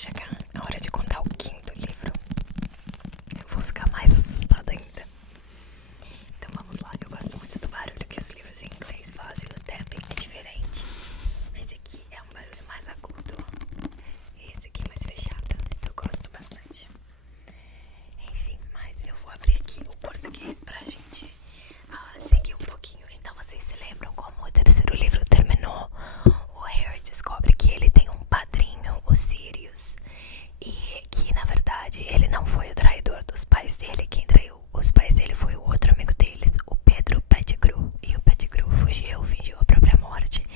chegar a hora de contar o quinto livro, eu vou ficar mais assustada ainda. Então vamos lá, eu gosto muito do barulho que os livros em inglês fazem, o tapping é diferente. Esse aqui é um barulho mais agudo e esse aqui é mais fechado, eu gosto bastante. Enfim, mas eu vou abrir aqui o português pra gente seguir um pouquinho. Então vocês se lembram como o terceiro livro terminou? O Harry descobre que ele tem um padrinho, o Sirius, e que na verdade ele não foi o traidor dos pais dele. Quem traiu os pais dele foi o outro amigo deles, o Pedro Pettigrew. E o Pettigrew fugiu, fingiu a própria morte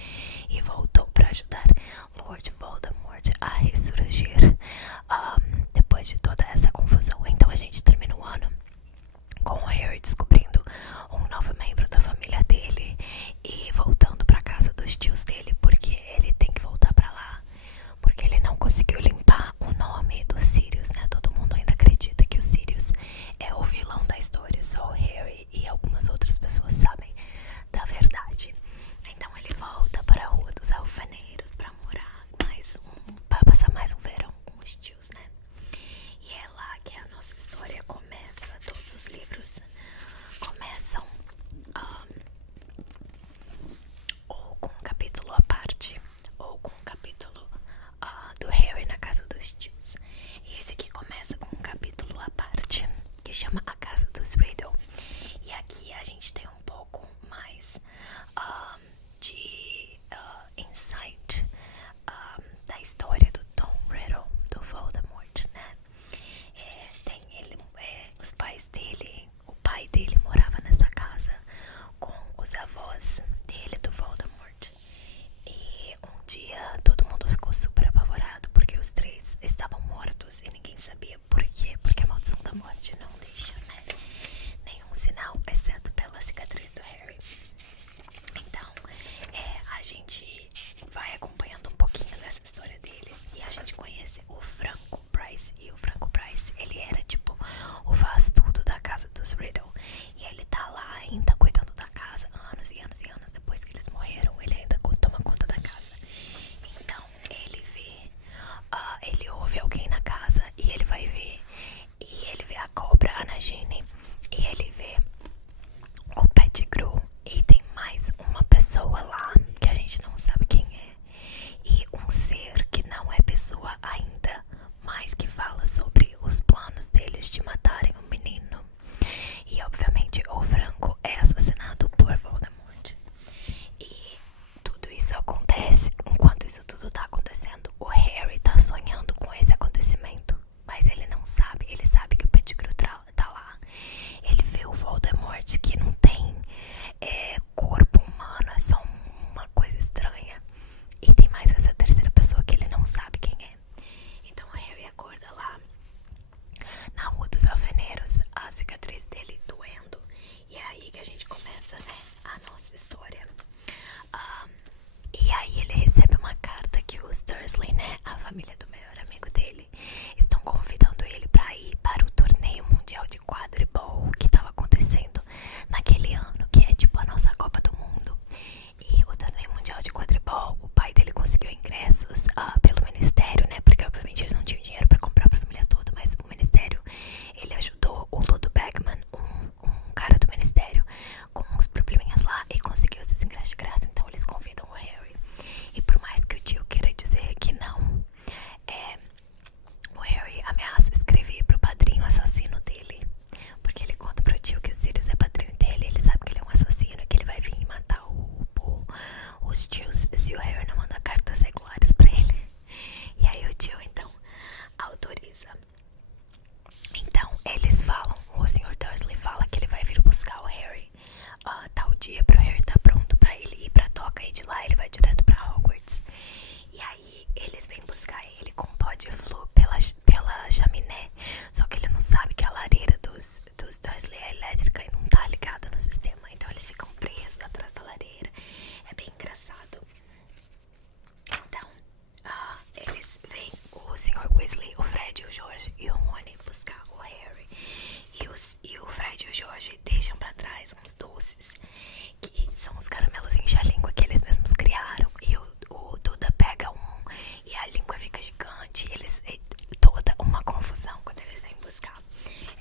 e voltou para ajudar Lord Voldemort a ressurgir depois de toda essa confusão. Então a gente termina o ano com o Harry descobrindo um novo membro da família dele e voltando para casa dos tios dele, porque ele tem que voltar para lá, porque ele não conseguiu limpar o nome do Sirius, né? Todo mundo ainda acredita que o Sirius é o vilão da história, só o Harry e algumas outras pessoas sabem da verdade. Então ele volta para a Rua dos Alfaneiros para morar para passar mais um verão com os tios, né? E é lá que a nossa história começa. Todos os livros começam ou com um capítulo à parte, ou com um capítulo do Harry na casa dos tios. E esse aqui começa com um capítulo à parte, que chama A Casa dos Riddle. E aqui a gente tem um pouco mais de insight da história do Tom Riddle, do Voldemort, né? Tem ele, os pais dele, o pai dele morava nessa casa com os avós dele, do Voldemort. E um dia todo mundo ficou super apavorado porque os três estavam mortos e ninguém sabia por quê, porque a maldição da morte não deixa, né, nenhum sinal, exceto pela cicatriz do Harry. Então a gente vai acompanhando um pouquinho dessa história deles e a gente conhece o Franco Price. E o Franco Price, ele era tipo o faz-tudo da casa dos Riddle, e ele tá lá ainda cuidando da casa anos e anos e anos depois que eles morreram. Ele ainda toma conta da casa. Então ele vê, ele ouve alguém na casa e ele vai ver, e ele vê a cobra, a Nagini, e ele vê o Pettigrew, e tem mais uma pessoa lá que a gente não sabe quem é, e um ser que não é pessoa ainda, mas que fala sobre os planos deles de matarem o menino. E obviamente o Franco é assassinado por Voldemort. E tudo isso acontece. Enquanto isso tudo tá acontecendo, o Harry tá sonhando com esse acontecimento, mas ele não sabe. Ele sabe que o Pettigrew tá lá. Ele vê o Voldemort, que não tem corpo humano, é só uma coisa estranha. E tem mais essa terceira pessoa que ele não sabe quem é. Então o Harry acorda lá na Rua dos Alfeneiros, a cicatriz dele doendo. E é aí que a gente começa, né, a nossa história. E aí ele recebe uma carta que os Dursley, né, a família do melhor amigo dele, estão convidando ele para ir para o torneio mundial de quadribol que estava acontecendo naquele ano, que é tipo a nossa Copa do Mundo. E o torneio mundial de quadribol, o pai dele conseguiu ingressos pelo ministério, né, porque obviamente eles não tinham dinheiro para comprar para a família toda, mas o ministério, ele ajudou o Ludo Bagman, um cara do ministério, com uns probleminhas lá, e conseguiu esses ingressos de graça. Então eles convidam o Harry. E por mais que o tio queira dizer que não, o Harry ameaça escrever pro padrinho assassino dele, porque ele conta pro tio que o Sirius é padrinho dele. Ele sabe que ele é um assassino e que ele vai vir e matar os tios se o Harry não manda cartas regulares pra ele. E aí o tio então autoriza. Então eles falam, o Sr. Dursley fala que ele vai vir buscar o Harry tal dia, pro Harry tá pronto pra ele ir pra toca, e de lá ele vai direto pra Hogwarts. E aí eles vêm buscar ele com um pó de flu pela chaminé, só que ele não sabe que a lareira dos Dursley é elétrica e não tá ligada no sistema, então eles ficam presos atrás da lareira. É bem engraçado. Então eles vêm, o Sr. Weasley, o Fred, o George e o Rony buscar o Harry, e o Fred e o George deixam pra trás uns doces que são os caramelos enche-língua que eles mesmos criaram, e o Duda pega um e a língua fica gigante. bastante. Eles toda uma confusão quando eles vêm buscar.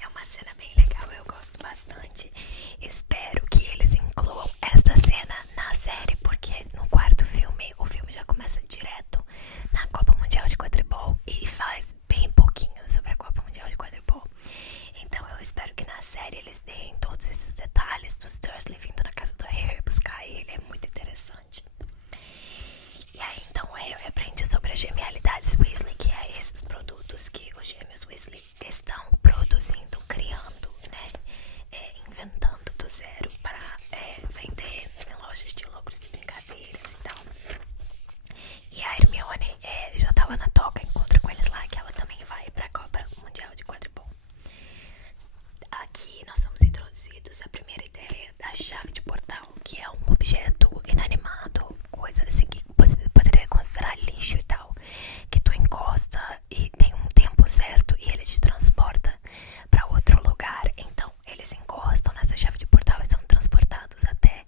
É uma cena bem legal, eu gosto bastante. Espero que eles incluam esta cena na série, porque no quarto filme, o filme já começa direto na Copa Mundial de Quadribol e faz bem pouquinho sobre a Copa Mundial de Quadribol. Então eu espero que na série eles deem todos esses detalhes dos Dursley vindo na casa do Harry buscar ele, é muito interessante. E aí então o Harry aprende sobre as genialidades Weasley, que é esses produtos que os gêmeos Weasley estão produzindo, criando, né, inventando do zero para vender em lojas de logros e brincadeiras e tal. E a Hermione já tá lá na toca, encontra com eles lá, que ela também vai pra Copa Mundial de Quadribol. Aqui nós somos introduzidos à primeira ideia da chave de portal, que é um objeto inanimado, coisa assim que você poderia considerar lixo e tal, que tu encosta e tem um tempo certo e ele te transporta para outro lugar. Então eles encostam nessa chave de portal e são transportados até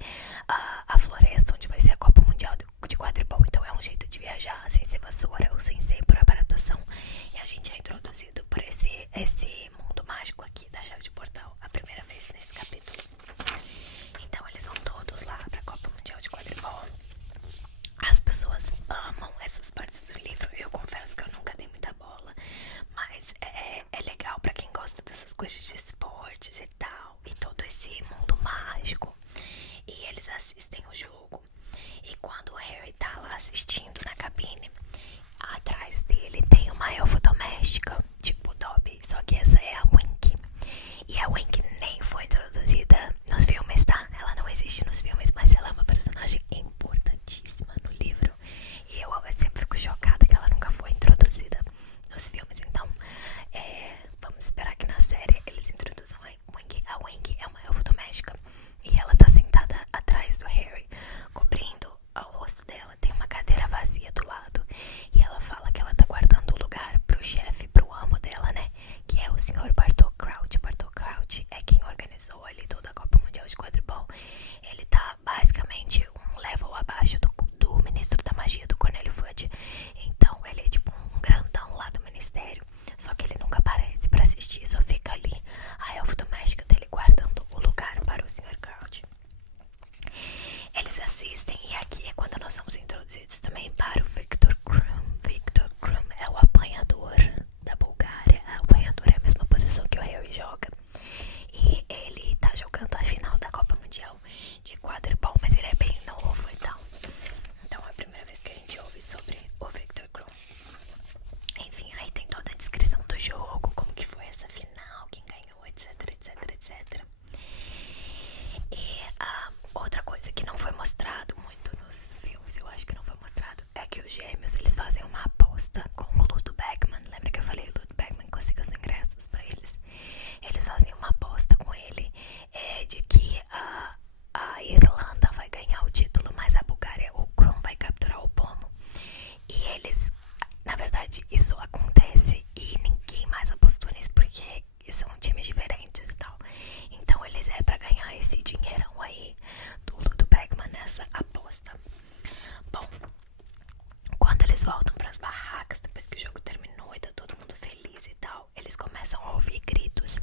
a floresta onde vai ser a Copa Mundial de Quadribol. Então é um jeito de viajar sem ser vassoura ou sem ser por aparatação. E a gente é introduzido por esse mundo mágico aqui da chave de portal a primeira vez nesse capítulo. Então eles vão todos lá pra Copa Mundial de Quadribol. As pessoas amam essas partes do livro. Eu confesso que eu nunca dei muita bola, mas é legal pra quem gosta dessas coisas de esportes e tal, e todo esse mundo mágico. E eles assistem o jogo. E quando o Harry tá lá assistindo na cabine, atrás dele tem uma elfa doméstica, tipo Dobby, só que essa é a Winky. E a Winky nem foi introduzida nos filmes, tá? Ela não existe nos filmes, mas ela é uma personagem importantíssima no livro. E eu sempre fico chocada que ela nunca foi introduzida nos filmes. Então, vamos esperar que na série eles introduzam a Winky. A Winky é uma elfa doméstica e ela tá sentada atrás do Harry, cobrindo o rosto dela. Tem uma cadeira vazia do lado e ela fala que ela tá guardando o lugar pro chefe, pro amo dela, né? Que é o Sr. Bartol Crouch. Bartol Crouch é quem organizou ali toda a Copa Mundial de Quadribol. Ele tá basicamente um level abaixo do ministro da magia, do Cornélio Fudge. Então ele é tipo um grandão lá do ministério. Só que ele nunca aparece pra assistir, só fica ali a elfa doméstica dele guardando o lugar para o Sr. Crouch. Eles assistem e aqui é quando nós somos introduzidos também para o Victor Krum. Victor Krum é o apanhador da Bulgária. O apanhador é a mesma posição que o Harry joga. E ele tá jogando a final da Copa Mundial de Quadribol, mas ele é bem novo e tal. Então é a primeira vez que a gente ouve sobre o Victor Krum. Enfim, aí tem toda a descrição do jogo, como que foi essa final, quem ganhou, etc, etc, etc. E outra coisa que não foi mostrado muito nos filmes, eu acho que não foi mostrado, é que os gêmeos, eles fazem uma aposta com o Ludo Bagman. Lembra que eu falei, o Ludo Bagman conseguiu os ingressos pra eles? Eles fazem uma aposta com ele de que a Irlanda vai ganhar o título, mas a Bulgária, o Krum, vai capturar o pomo. E eles, na verdade, isso acontece e ninguém mais apostou nisso porque são times diferentes e tal. Então eles pra ganhar esse dinheirão aí do Ludo Bagman nessa aposta. Bom, quando eles voltam pras barracas, depois que o jogo terminou e tá todo mundo feliz e tal, eles começam a ouvir gritos.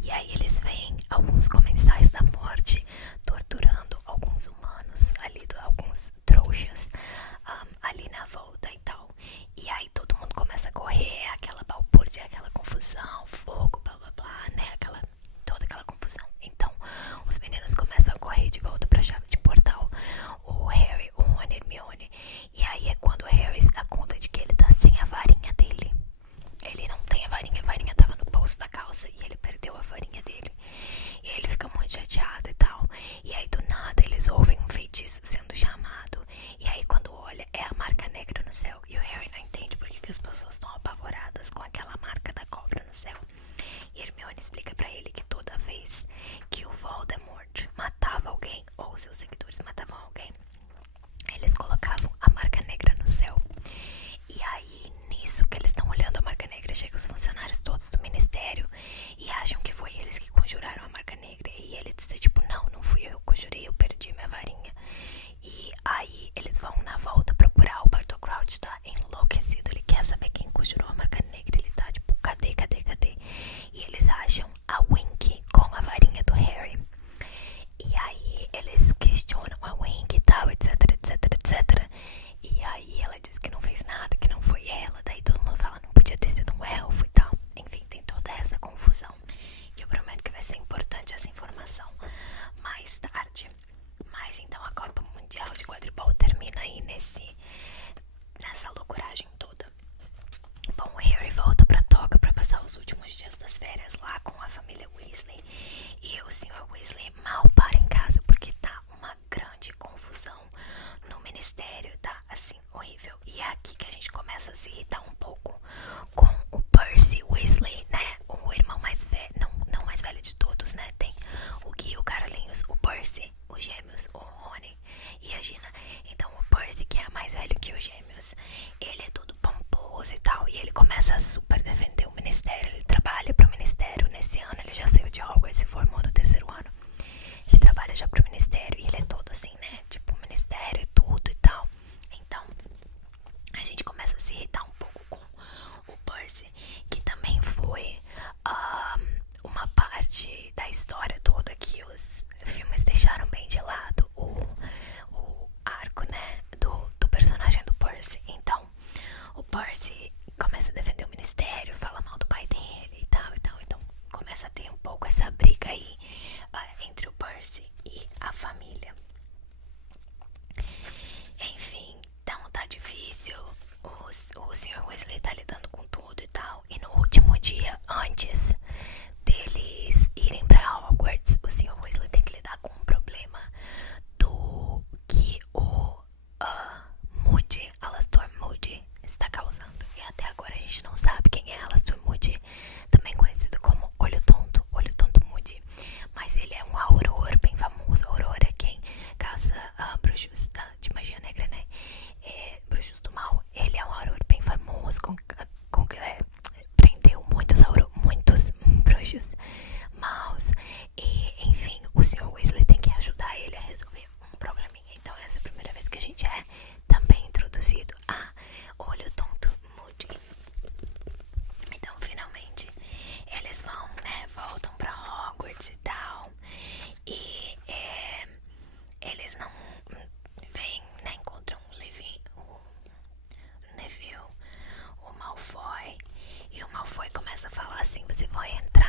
E aí eles veem alguns comensais da morte torturando alguns humanos ali, alguns trouxas ali na volta e tal. E aí todo mundo começa a correr, aquela balbúrdia, aquela confusão, fogo, blá blá blá, né? Toda aquela confusão. Então os meninos começam a correr de volta pra chave de portal. O Harry, o Ron e a Hermione. E aí é quando o Harry se dá conta de que ele tá sem a varinha dele. Ele não tem a varinha tava no bolso da calça e ele perdeu a varinha dele. E aí ele fica muito chateado e tal. E aí do nada eles ouvem um feitiço sendo chamado. E aí quando olha é a marca negra no céu. E o Harry não entende por que as pessoas estão apavoradas com aquela marca da cobra no céu. E Hermione explica pra ele que toda vez que o Voldemort matava alguém ou seus seguidores matavam alguém, eles colocavam a marca negra no céu. E aí nisso que eles estão olhando a marca negra, chegam os funcionários todos do ministério e acham que foi eles que conjuraram a marca negra. E ele diz tipo, não fui eu que conjurei, eu perdi minha varinha. E aí eles vão na volta procurar o Bartol Crouch, tá enlouquecido, ele quer saber quem conjurou a famoso e tal. E ele começa a super defender o ministério. Ele trabalha pro ministério nesse ano. Ele já saiu de Hogwarts, se formou no terceiro ano. Ele trabalha já pro ministério e ele é todo assim, né? Tipo, ministério e tudo e tal. Então, a gente começa a se irritar um pouco com o Percy, que também foi uma parte da história toda que os filmes deixaram bem de lado. O arco, né? Do personagem do Percy. Então, o Percy começa a defender o ministério, fala mal do pai dele e tal e tal. Então, começa a ter um pouco essa briga aí entre o Percy e a família. Enfim, então tá difícil. O Sr. Weasley tá lidando com tudo e tal. E no último dia, antes deles irem pra Hogwarts, o Sr. Weasley tem que lidar com um problema do que o Moody, Alastor Moody, está causando. E até agora a gente não sabe quem é Alastor Moody, também conhecido como Olho Tonto Moody. Mas ele é um auror bem famoso. Auror é quem caça bruxos de magia negra, né? Bruxos do mal. Ele é um auror bem famoso, com que prendeu muitos bruxos maus. E enfim, o Sr. Weasley tem que ajudar ele a resolver um probleminha. Então essa é a primeira vez que a gente é também introduzido a Olho Tonto Moody. Então finalmente eles vão, né, voltam pra Hogwarts e tal. E eles não vêm, né, encontram o Neville, o Malfoy. E o Malfoy começa a falar assim: você vai entrar.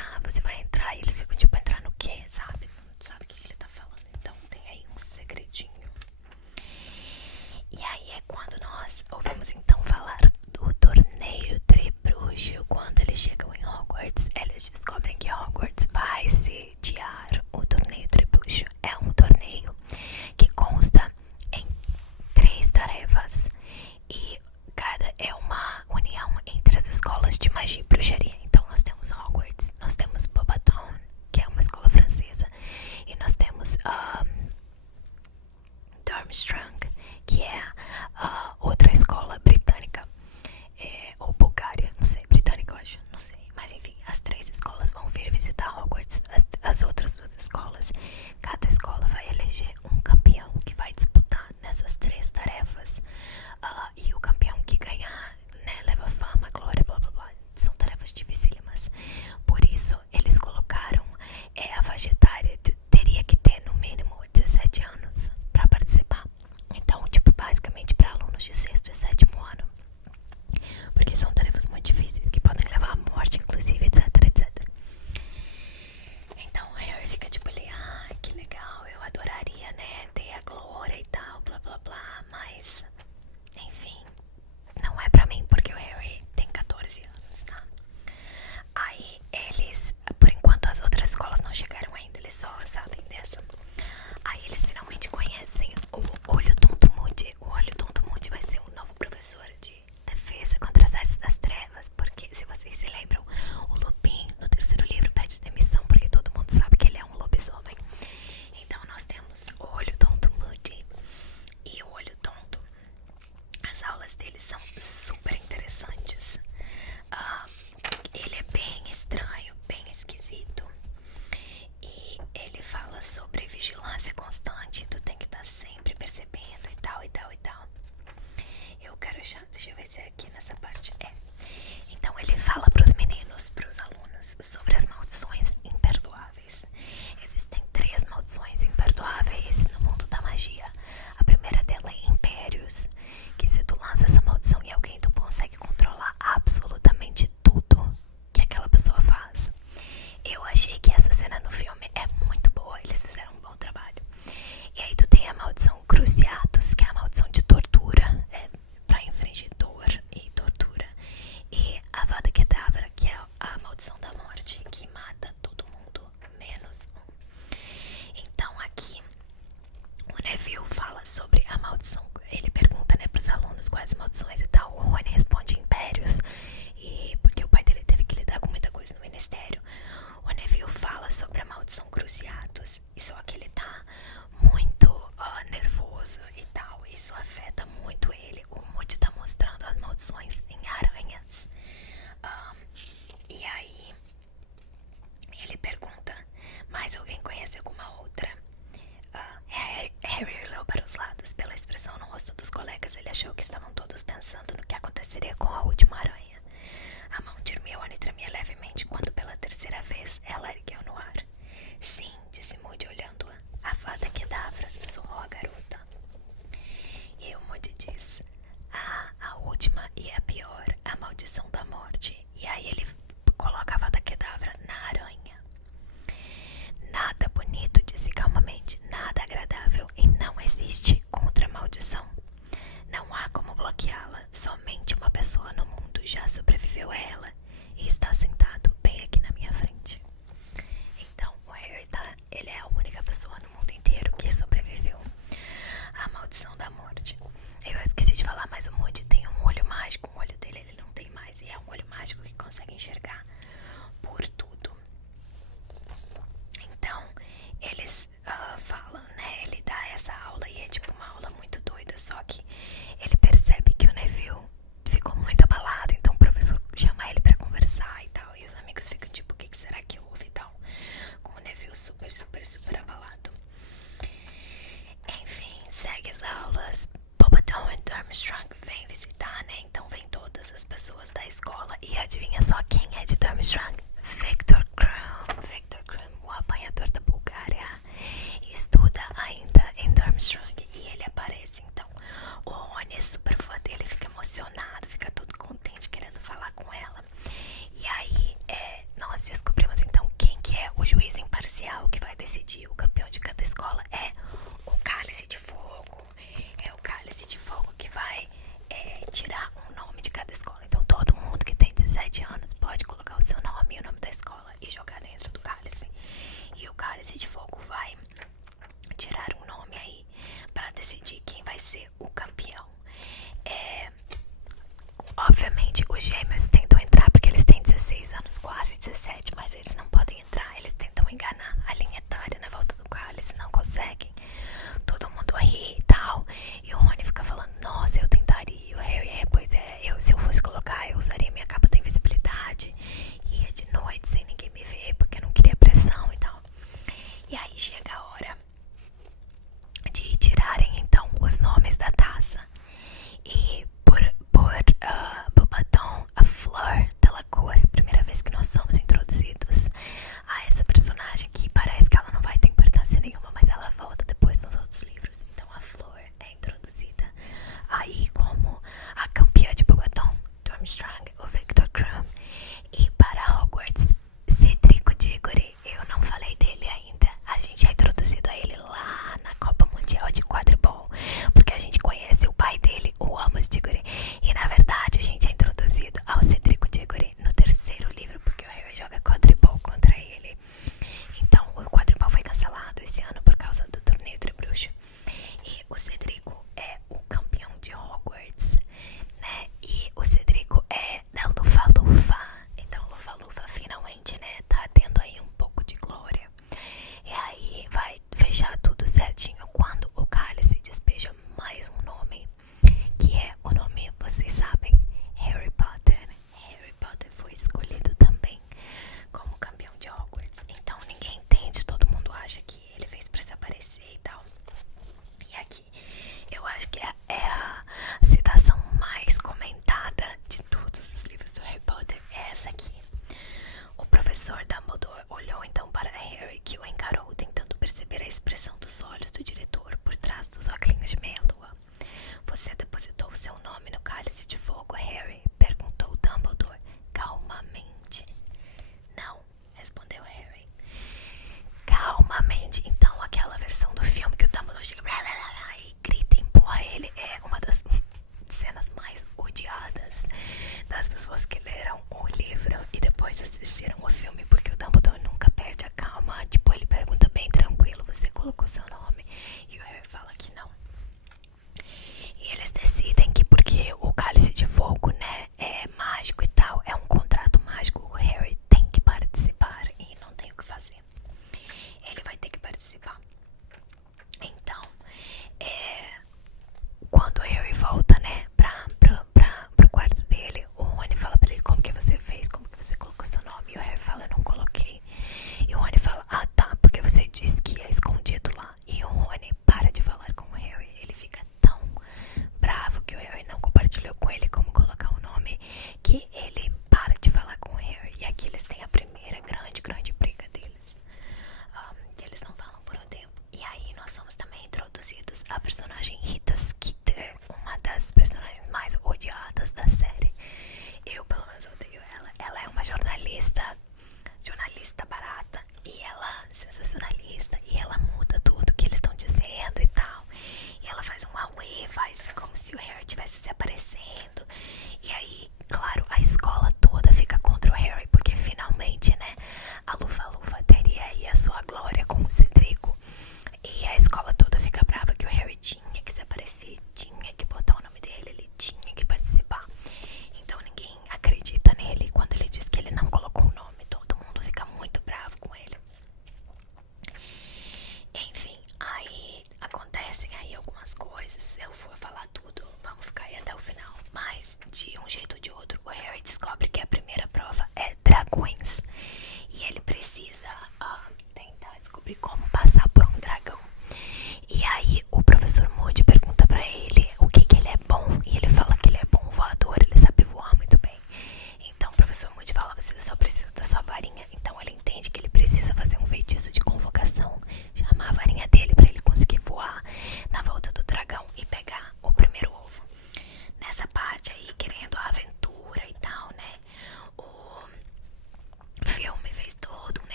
E eles ficam tipo: entrar no quê? Sabe? Não sabe o que ele tá falando. Então tem aí um segredinho. E aí é quando nós ouvimos então falar do torneio Tribruxo. Quando eles chegam em Hogwarts, eles descobrem que Hogwarts vai sediar o torneio Tribruxo. É um torneio que consta em 3 tarefas e cada é uma união entre as escolas de magia e bruxaria. Então nós temos Hogwarts, nós temos Beauxbaton, que é uma escola francesa, e nós temos Durmstrang, que é outra escola britânica, ou Bulgária, não sei, britânica eu acho, não sei, mas enfim, as 3 escolas vão vir visitar Hogwarts. As outras 2 escolas, cada escola vai eleger um campeão que vai disputar nessas 3 tarefas, e o campeão que ganhar, né, leva fama, glória, blá blá blá. São tarefas dificílimas. sobreviveu a ela e está sentado bem aqui na minha frente. Então, o Harry ele é a única pessoa no mundo inteiro que sobreviveu à maldição da morte. Eu esqueci de falar, mas o Moody tem um olho mágico. O olho dele ele não tem mais, e é um olho mágico que consegue enxergar por tudo. Então, eles falam, né? Ele dá essa aula e é tipo uma aula muito doida. Só que ele percebe que o Neville ficou muito abalado. Então o professor chama ele pra conversar e tal. E os amigos ficam tipo, o que será que houve e tal? Com o Neville super, super, super abalado. Enfim, segue as aulas. Bobaton e Durmstrang vêm visitar, né? Então vem todas as pessoas da escola. E adivinha só quem é de Durmstrang? Victor Krum. Victor Krum, o apanhador da Bulgária, estuda ainda em Durmstrang e ele aparece. Então o Rony é super fã dele, fica emocionado, fica todo contente querendo falar com ela. E aí nós descobrimos então quem que é o juiz imparcial que vai decidir o campeão de cada escola. É o Cálice de Fogo. É o Cálice de Fogo que vai tirar um nome de cada escola. Então todo mundo que tem 17 anos pode colocar o seu nome e o nome da escola e jogar dentro do cálice. E o Cálice de Fogo vai tirar um nome aí para decidir quem vai ser o campeão. Obviamente os gêmeos tentam entrar porque eles têm 16 anos, quase 17, mas eles não podem entrar. Eles tentam enganar a linha etária na volta do cálice, não conseguem. Todo mundo ri e tal. E o Rony fica falando, nossa, eu tentaria. E o Harry, pois é, se eu fosse colocar, eu usaria minha capa da invisibilidade. Ia de noite sem ninguém me ver, porque eu não queria pressão e tal. E aí chega a hora de tirarem então os nomes da taça. E por Bobaton, a Fleur Delacour, primeira vez que nós somos introduzidos a essa personagem que parece que ela não vai ter importância nenhuma, mas ela volta depois nos outros livros. Então a Fleur é introduzida aí como a campeã de Bobaton, Durmstrang, o Victor Krum. E para Hogwarts, Cedrico Diggory. Eu não falei dele ainda. A gente é introduzido a ele lá na Copa Mundial de Quadribol, porque a gente conhece o pai dele, o Amos Diggory. E na verdade a gente é introduzido ao Cedrico Diggory no terceiro livro, porque o Harry joga quadribol contra ele. Então o quadribol foi cancelado esse ano por causa do torneio Trebruxo. E o Cedrico é o campeão de Hogwarts, né? E o Cedrico é da Lufa-Lufa. Então Lufa-Lufa finalmente, né, tá tendo aí um pouco de glória. E aí vai fechar tudo certinho quando o cálice despeja mais um nome, que é o nome, vocês sabem, Harry Potter. Harry Potter foi escolhido também como campeão de Hogwarts. Então ninguém entende, todo mundo acha que ele fez pra se aparecer e tal. E aqui eu acho que é a citação mais comentada de todos os livros do Harry Potter, é essa aqui. O professor Dumbledore olhou então para Harry, que o encarou, tentando perceber a expressão dos olhos do diretor por trás dos óculos de meia-lua. Você depositou seu nome no cálice de fogo, Harry? Perguntou Dumbledore calmamente. Não, respondeu Harry. Calmamente. Então aquela versão do filme que o Dumbledore chega e grita e empurra ele é uma das cenas mais odiadas das pessoas que leram o livro e depois assistiram o filme, porque o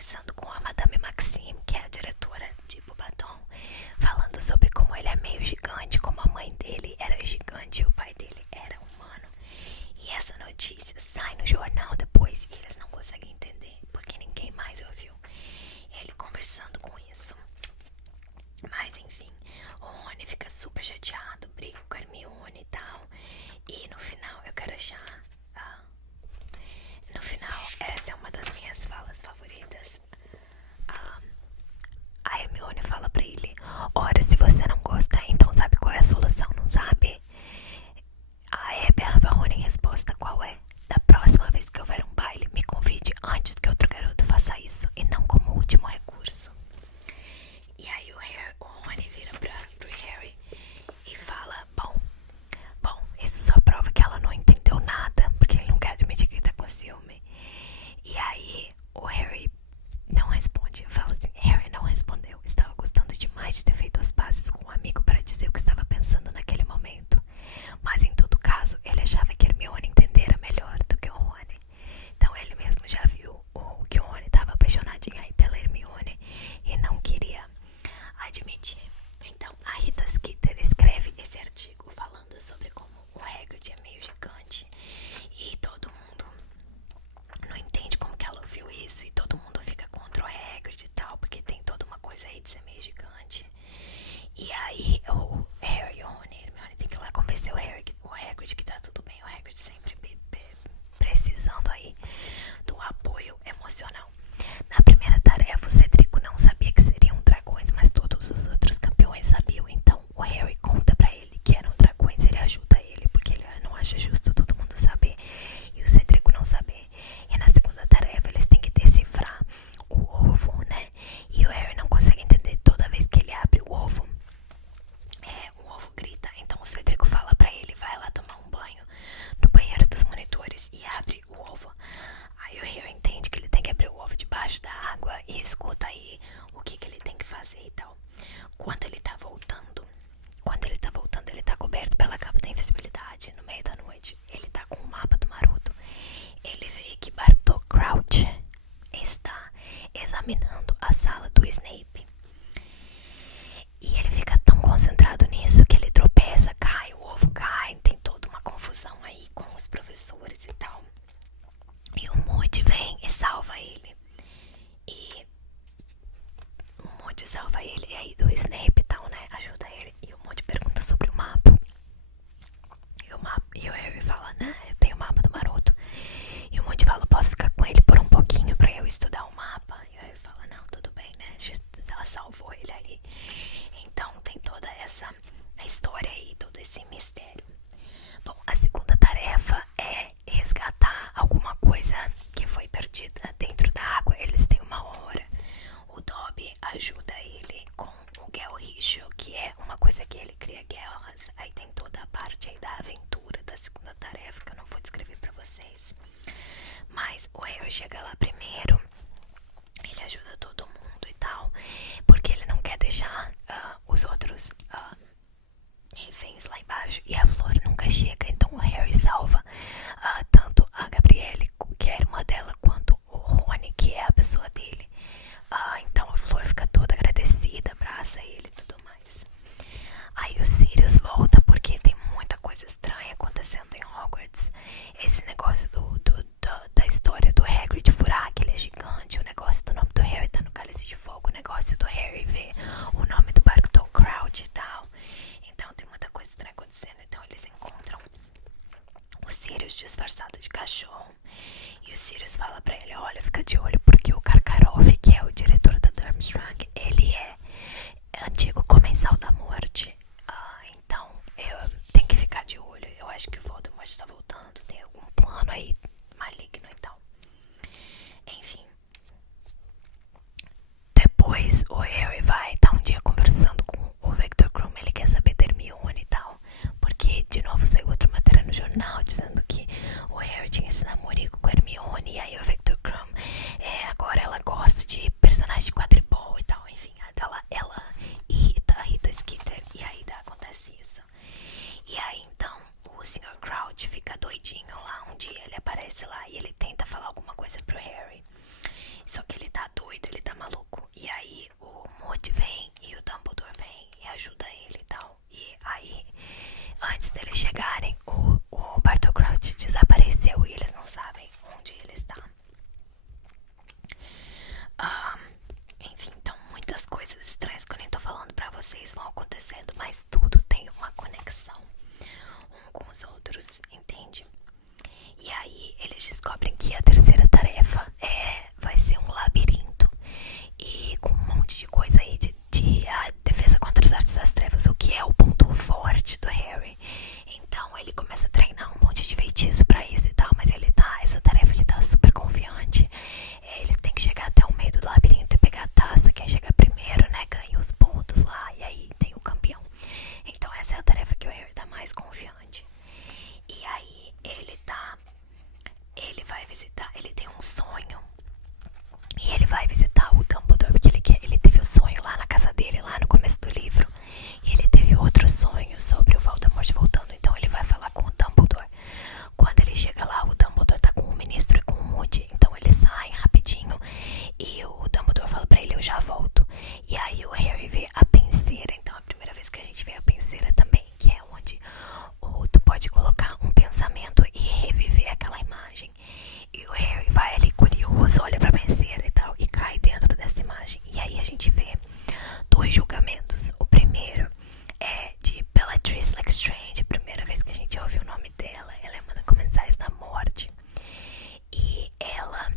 conversando com a Madame Maxime, que é a diretora de Beauxbatons, falando sobre como ele é meio gigante, como a mãe dele era gigante e o pai dele era humano. E essa notícia sai no jornal depois e eles não conseguem entender, porque ninguém mais ouviu ele conversando com isso. Mas enfim, o Rony fica super chateado, briga com a Hermione e tal. E no final eu quero achar... no final, essa é uma das minhas falas favoritas. A Hermione fala pra ele: ora, se você não gosta, então sabe qual é a solução, não sabe? A Abby a Rony em resposta: qual é? Da próxima vez que houver um baile, me convide antes que outro garoto faça isso, e não como último recurso. E aí o Rony vira pro Harry e fala: bom, isso só prova que ela não entendeu nada, porque ele não quer admitir que ele tá com ciúme. E aí o Harry não responde. Eu falo assim: Harry não respondeu. Estava gostando demais de ter feito as pazes com um amigo para dizer o que estava pensando naquele momento. Mas em todo caso, ele achava que Hermione entendera melhor do que o Rony. Então ele mesmo já viu que o Rony estava apaixonadinho aí pela Hermione e não queria admitir. Então a Rita Skeeter escreve esse artigo falando sobre como o Hagrid é meio gigante e todo mundo não entende como que ela ouviu isso e todo mundo fica contra o Hagrid e tal, porque tem toda uma coisa aí de ser meio gigante. E aí o Harry, o Rony e a Hermione tem que ir lá convencer o Hagrid que tá tudo bem. O Hagrid sempre precisando aí do apoio emocional. Na primeira tarefa, o Cedrico não sabia que seriam dragões, mas todos os outros campeões sabiam. Então o Harry conta pra ele que eram dragões, ele ajuda ele, porque ele não acha justo todo mundo saber e o Cedrico não saber. E na segunda tarefa eles têm que decifrar o ovo, né? E o Harry não consegue entender. Toda vez que ele abre o ovo grita. Então o Cedrico fala pra ele: vai lá tomar um banho no banheiro dos monitores e abre o ovo. Aí o Harry entende que ele tem que abrir o ovo debaixo da água e escuta aí o que ele tem que fazer e tal. Quando ele tá voltando, ele tá coberto pela capa da invisibilidade no meio da noite. Ele tá com o mapa do Maroto. Ele vê que Bartô Crouch está examinando a sala do Snape. E ele fica tão concentrado nisso que ele tropeça, cai, o ovo cai, tem toda uma confusão aí com os professores e tal. E o Moody vem e salva ele. E o Moody salva ele aí do Snape e tal, né? Ajuda ele. E o Moody pergunta sobre o mapa. E o Harry fala: né, eu tenho o mapa do Maroto. E o Moody fala: posso ficar com ele por um pouquinho pra eu estudar o mapa? E o Harry fala: não, tudo bem, né? Ela salvou ele aí. Então tem toda essa história aí, todo esse mistério. Bom, a segunda tarefa é resgatar alguma coisa que foi perdida dentro da água. Eles têm uma hora. O Dobby ajuda ele com o Gelricho, que é uma coisa que ele cria guerras. Aí tem toda a parte aí da aventura da segunda tarefa que eu não vou descrever pra vocês. Mas o Harry chega lá primeiro. Ele ajuda todo mundo e tal, porque ele não quer deixar os outros reféns lá embaixo. E a Flor nunca chega, então o Harry salva tanto a Gabrielle, que é a irmã dela, quanto o Rony, que é a pessoa dele. Então a Flor fica toda agradecida, abraça ele e tudo mais. Aí o Sirius volta porque tem muita coisa estranha acontecendo em Hogwarts. Esse negócio da história do Hagrid furar, que ele é gigante, o negócio do nome do Harry tá no Cálice de Fogo, o negócio do Harry ver o nome do Bartô Crouch e tal. Então tem muita coisa estranha acontecendo. Então eles encontram o Sirius disfarçado de cachorro. E o Sirius fala pra ele: olha, fica de olho porque o Karkaroff, que é o diretor da Durmstrang, ele é antigo comensal da morte. Então eu tenho que ficar de olho. Eu acho que o Voldemort está voltando. Tem algum plano aí maligno e tal. Enfim. Depois o Harry vai estar um dia conversando com o Victor Krum. Ele quer saber da Hermione e tal, porque de novo saiu outra matéria no jornal dizendo que o Harry tinha esse namorico com a Hermione. E aí o Victor Krum, agora ela gosta de personagens de quadribol e tal. Enfim, ela vocês vão acontecendo, mas tudo tem uma conexão um com os outros, entende? E aí eles descobrem que a terceira tarefa vai ser um labirinto e com um monte de coisa aí de defesa contra as artes das trevas, o que é o ponto forte do Harry. Então ele começa a treinar um monte de feitiço pra isso e tal, mas essa tarefa ele tá super confiante. Ele tem que chegar até o meio do labirinto e pegar a taça. Quem chegar primeiro, né, ganha os pontos lá, e aí tem o campeão. Então essa é a tarefa que o Harry tá mais confiante. E aí ele vai visitar, ele tem um sonho e ele vai visitar o Dumbledore, porque ele teve o sonho lá na casa dele, lá no começo do livro, e ele teve outro sonho sobre o Voldemort voltando. Então ele vai falar com o Dumbledore. Quando ele chega lá, o Dumbledore tá com o ministro e com o Moody, então eles saem rapidinho e o Dumbledore fala pra ele: eu já volto. E aí o Harry vê a penseira. Então é a primeira vez que a gente vê a penseira também, que é onde tu pode colocar um pensamento e reviver aquela imagem. E o Harry vai ali curioso, olha pra penseira e tal, e cai dentro dessa imagem. E aí a gente vê dois julgamentos. O primeiro é de Bellatrix Lestrange, primeira vez que a gente ouve o nome dela. Ela é uma das comensais da morte. E ela,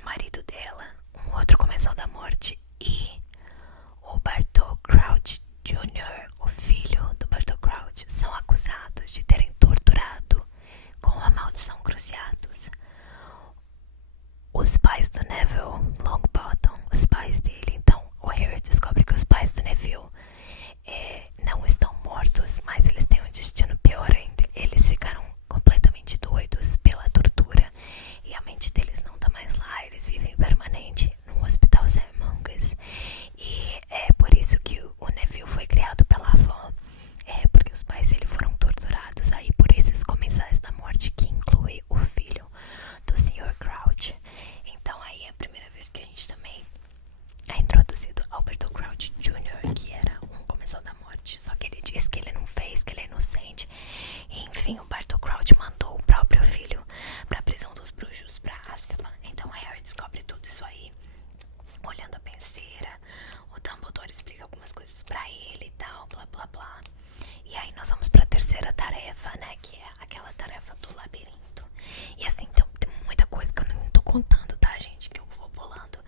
o marido dela, um outro comensal da morte, e o Bartol Crouch Jr., o filho do Bartol Crouch, são acusados de terem torturado com a maldição Cruciatus os pais do Neville Longbottom, os pais dele. Então o Harry descobre que os pais do Neville não estão mortos, mas eles têm um destino pior ainda. Eles ficaram completamente doidos pela tortura e a mente deles não tá mais lá. Eles vivem permanente no hospital Simongus. E é por isso que o Neville foi criado pela avó, porque os pais dele foram torturados aí por esses comensais da morte, que inclui o filho do Sr. Crouch. Então aí é a primeira vez que a gente também é introduzido ao Bartol Crouch Jr., que era um comensal da morte, só que ele diz que ele não fez, que ele é inocente. E, enfim, o Bartol Crouch mandou o próprio filho pra prisão dos bruxos, pra Azkaban. Então Harry descobre tudo isso aí olhando a penseira. O Dumbledore explica algumas coisas pra ele e tal, blá blá blá. E aí nós vamos pra terceira tarefa, né, que é aquela tarefa do labirinto. E assim, tem muita coisa que eu não tô contando, tá, gente, que eu vou pulando.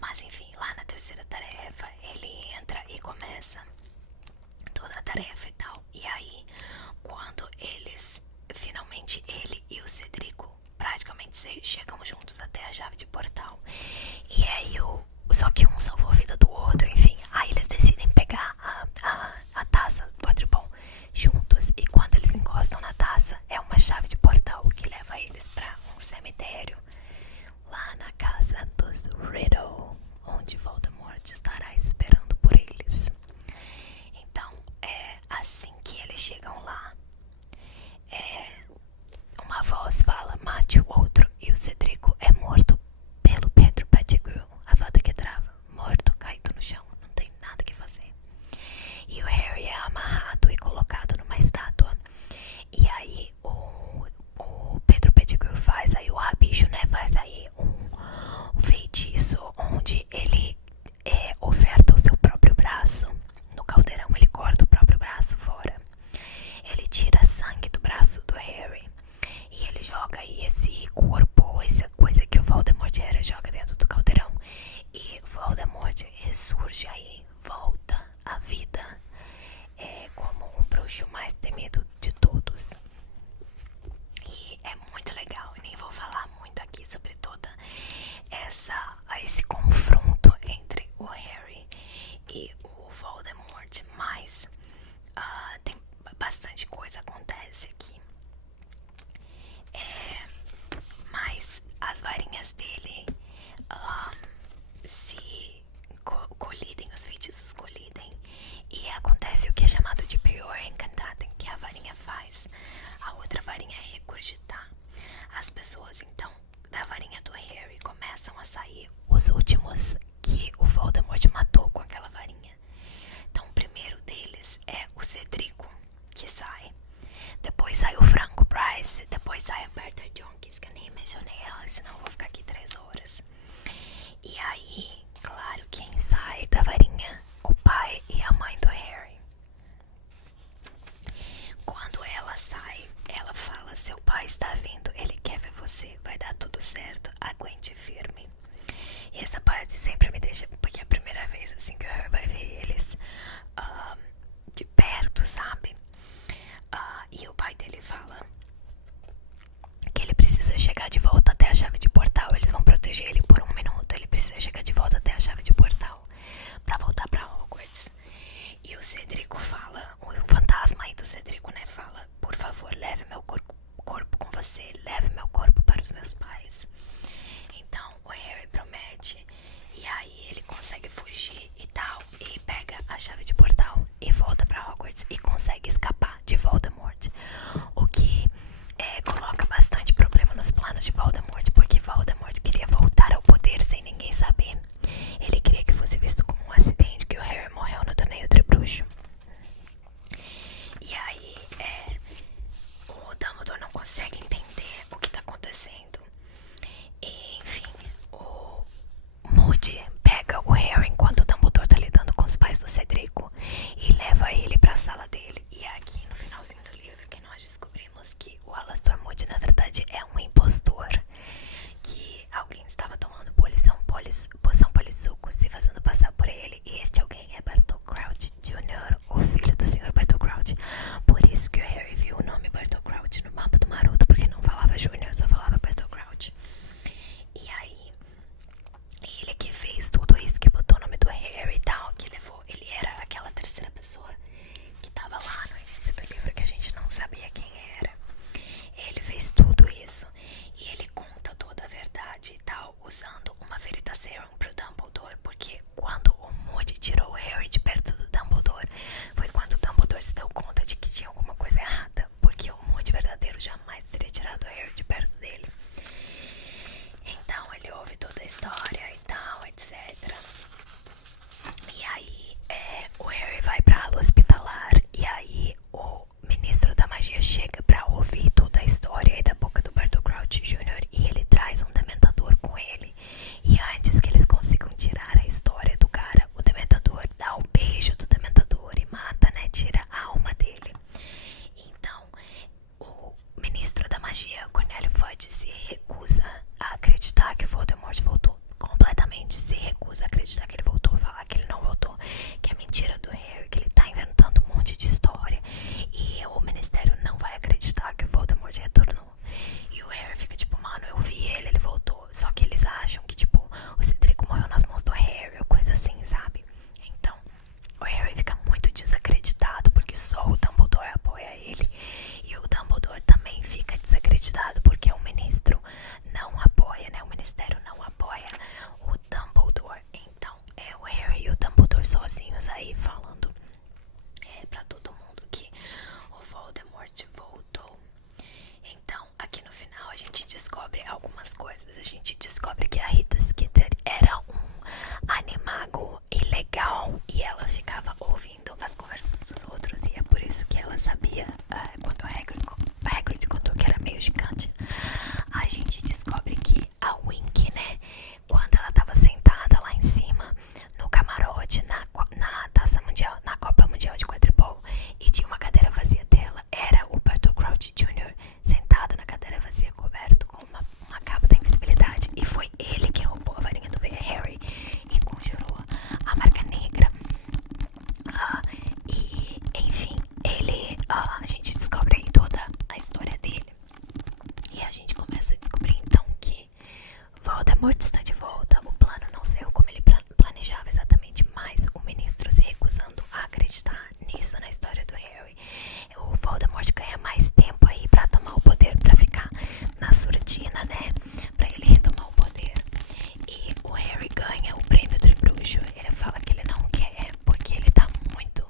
Mas enfim, lá na terceira tarefa ele entra e começa toda a tarefa e tal. E aí, quando finalmente ele e o Cedrico praticamente chegam juntos até a chave de portal. E aí só que um salvou a vida do outro, enfim. Aí eles decidem pegar a taça do quadribol juntos. E quando eles encostam na taça, é uma chave de portal que leva eles pra um cemitério lá na casa dos Riddle, onde Voldemort estará esperando por eles. Então, assim que eles chegam lá, uma voz fala: mate o outro. E o Cedrico é morto pelo Pedro Pettigrew, a Avada Kedavra, morto, caído no chão, não tem nada que fazer. E o Harry é amarrado e colocado numa estátua. E aí o Pedro Pettigrew faz aí o rabicho, né? Faz aí um feitiço onde ele oferta o seu próprio braço no caldeirão. Ele corta o próprio braço fora. Ele tira sangue do braço do Harry e ele joga aí esse corpo, essa coisa que o Voldemort era, joga dentro do caldeirão. E Voldemort ressurge aí, volta à vida, como um bruxo mais temido de todos. E é muito legal. Eu nem vou falar muito aqui sobre toda esse confronto entre o Harry e o Voldemort, mas tem bastante coisa acontece aqui. Mas as varinhas dele se colidem, os feitiços história e tal, etc. E aí o Harry vai pra ala hospitalar. E aí o ministro da magia chega pra ouvir toda a história aí da boca do Bartol Crouch Jr. E ele traz um dementador com ele. E antes que eles consigam tirar a história do cara, o dementador dá o beijo do dementador e mata, né? Tira a alma dele. Então o ministro da magia, Cornélio Fudge, se recusa a acreditar que o Voldemort voltou. Completamente se recusa a acreditar que ele voltou, falar que ele não voltou, que é mentira do Harry, que ele tá inventando um monte de história. E o ministério não vai acreditar que o Voldemort retornou. E o Harry fica tipo, mano, eu vi ele, ele voltou. Só que eles acham que, tipo, o Cedrico morreu nas mãos do Harry, ou coisa assim, sabe? Então, o Harry fica muito desacreditado, porque só o Dumbledore apoia ele. E o Dumbledore também fica desacreditado, porque o ministro não apoia, né? O ministério não apoia o Dumbledore. Então, é o Harry e o Dumbledore sozinhos aí falando pra todo mundo que o Voldemort voltou. Então, aqui no final a gente descobre algumas coisas. A gente descobre que a Rita Skeeter era um animago ilegal e ela ficava ouvindo as conversas dos outros, e é por isso que ela sabia quando a Hagrid contou que era meio gigante. A gente descobre que a Winky, né, quando ela tava sentada lá em cima no camarote, na taça mundial, na Copa Mundial de Quadribol, e tinha uma cadeira vazia dela, era o Bartol Crouch Jr. sentado na cadeira vazia, coberto com uma capa da invisibilidade, e foi ele que roubou a varinha do Harry e conjurou a marca negra. E enfim, ele a gente descobre aí toda a história dele, e a gente começa a descobrir então que Voldemort está de volta. O plano não saiu como ele planejava exatamente, mas o ministro se recusando a acreditar nisso na história do Harry. O Voldemort ganha mais tempo aí pra tomar o poder, pra ficar na surdina, né? Pra ele retomar o poder. E o Harry ganha o prêmio Tribruxo. Ele fala que ele não quer, porque ele tá muito,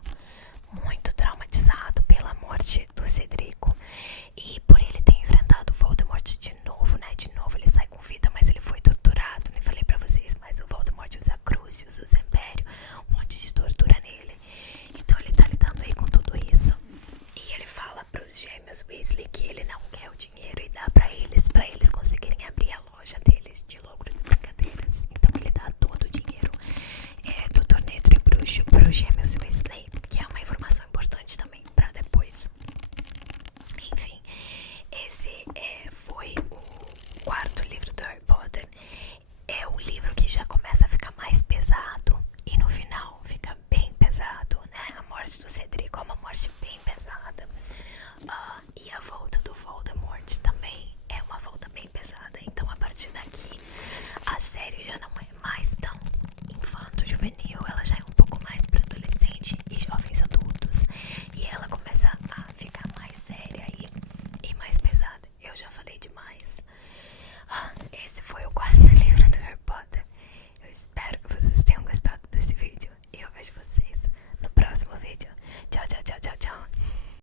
muito traumatizado pela morte do Cedrico. E por ele ter enfrentado o Voldemort de novo, né? De novo ele sai com vida, mas ele foi torturado. Nem falei pra vocês, mas o Voldemort usa Crucius, usa Império, um monte de tortura nele. Então ele tá lidando aí com tudo isso. E ele fala pros gêmeos Weasley que ele não quer o dinheiro e dá pra eles conseguirem abrir a loja deles de logros e brincadeiras. Então ele dá todo o dinheiro do torneio Tribruxo pros gêmeos Weasley, que é uma informação importante também pra depois. Enfim, esse foi o quarto livro do Harry Potter. É o livro que já começa a ficar mais pesado, e no final fica bem pesado, né? A morte do Cedrico é uma morte bem pesada.